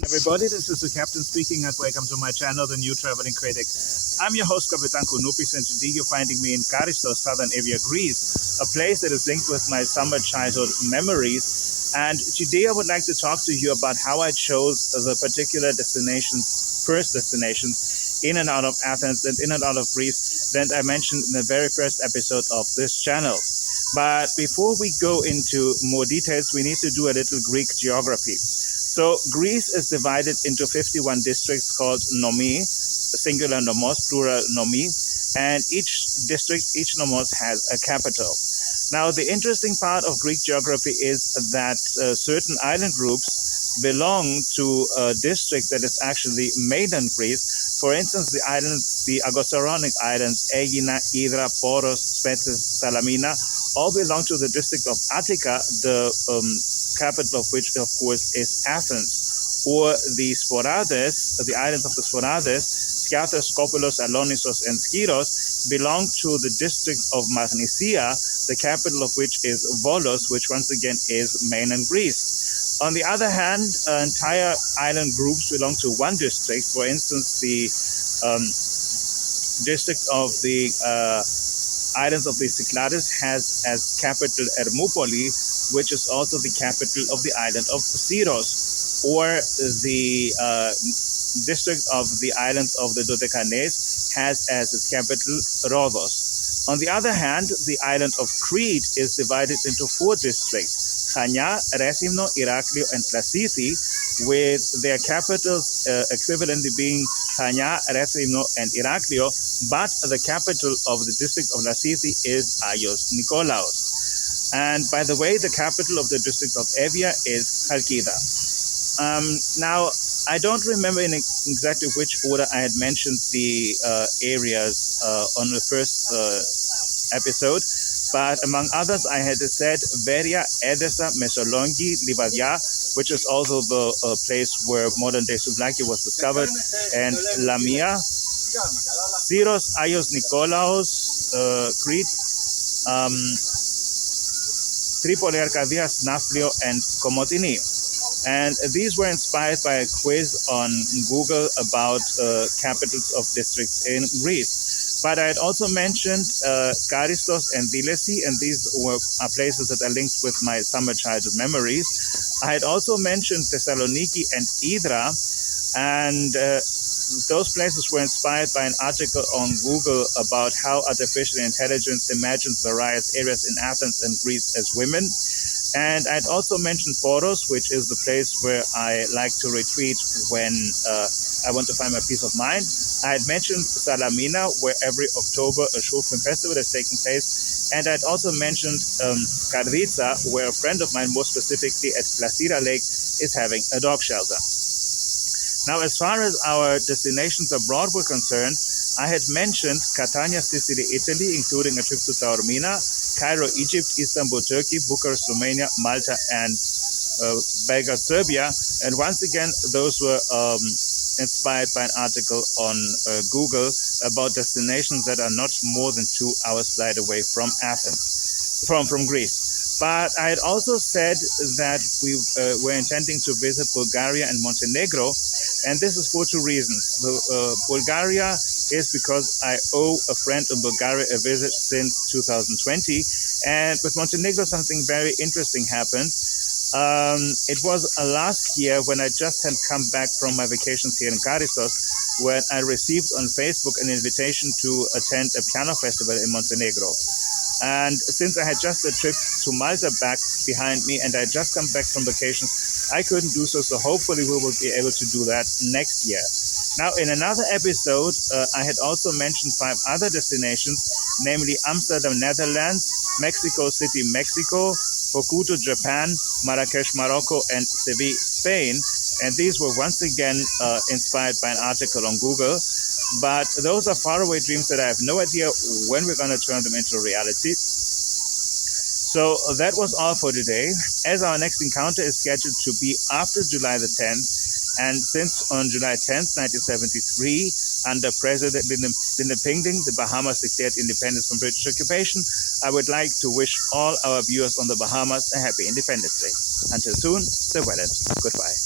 Everybody, this is the captain speaking and welcome to my channel, The New Traveling Critic. I'm your host, Kapitan Kounopis, and today you're finding me in Karistos, southern area Greece, a place that is linked with my summer childhood memories. And today I would like to talk to you about how I chose the particular destinations, first destinations, in and out of Athens and in and out of Greece that I mentioned in the very first episode of this channel. But before we go into more details, we need to do a little Greek geography. So Greece is divided into 51 districts called nomi, singular nomos, plural nomi, and each district, each nomos has a capital. Now, the interesting part of Greek geography is that certain island groups belong to a district that is actually mainland Greece. For instance, the islands, the Agosaronic Islands, Aegina, Hydra, Poros, Spetses, Salamina, all belong to the district of Attica, the capital of which, of course, is Athens. Or the Sporades, the islands of the Sporades, Skiathos, Skopelos, Alonissos, and Skiros, belong to the district of Magnesia, the capital of which is Volos, which once again is mainland Greece. On the other hand, entire island groups belong to one district. For instance, the district of the islands of the Cyclades has as capital Hermoupoli, which is also the capital of the island of Syros, or the district of the islands of the Dodecanese has as its capital Rhodos. On the other hand, the island of Crete is divided into four districts: Chania, Rethymno, Iraklio, and Lassithi, with their capitals equivalently being Chania, Rethymno, and Iraklio, but the capital of the district of Lassithi is Agios Nikolaos. And by the way, the capital of the district of Evia is Chalkida. Now, I don't remember in exactly which order I had mentioned the areas on the first episode, but among others, I had said Veria, Edessa, Mesolongi, Livadia, which is also the place where modern-day Souvlaki was discovered, and Lamia, Syros, Agios Nikolaos, Crete, Tripoli, Arcadias, Nafplio, and Komotini. And these were inspired by a quiz on Google about capitals of districts in Greece. But I had also mentioned Karistos and Dilesi, and these are places that are linked with my summer childhood memories. I had also mentioned Thessaloniki and Hydra, and those places were inspired by an article on Google about how artificial intelligence imagines various areas in Athens and Greece as women. And I'd also mentioned Poros, which is the place where I like to retreat when I want to find my peace of mind. I had mentioned Salamina, where every October a Shulfin festival is taking place. And I'd also mentioned Karditsa, where a friend of mine, more specifically at Placida Lake, is having a dog shelter. Now, as far as our destinations abroad were concerned, I had mentioned Catania, Sicily, Italy, including a trip to Taormina, Cairo, Egypt, Istanbul, Turkey, Bucharest, Romania, Malta, and Belgrade, Serbia. And once again, those were inspired by an article on Google about destinations that are not more than 2 hours flight away from Athens, from Greece. But I had also said that we were intending to visit Bulgaria and Montenegro, and this is for two reasons. Bulgaria is because I owe a friend in Bulgaria a visit since 2020, and with Montenegro something very interesting happened. It was last year when I just had come back from my vacations here in Karistos, when I received on Facebook an invitation to attend a piano festival in Montenegro. And since I had just a trip to Malta back behind me and I had just come back from vacations, I couldn't do so. So hopefully we will be able to do that next year. Now, in another episode, I had also mentioned 5 other destinations, namely Amsterdam, Netherlands, Mexico City, Mexico, Hokuto, Japan, Marrakesh, Morocco, and Seville, Spain. And these were once again inspired by an article on Google. But those are faraway dreams that I have no idea when we're going to turn them into reality. So that was all for today. As our next encounter is scheduled to be after July the 10th, and since on July 10th, 1973, under President Lyndon Pingding, the Bahamas declared independence from British occupation, I would like to wish all our viewers on the Bahamas a happy Independence Day. Until soon, stay well and goodbye.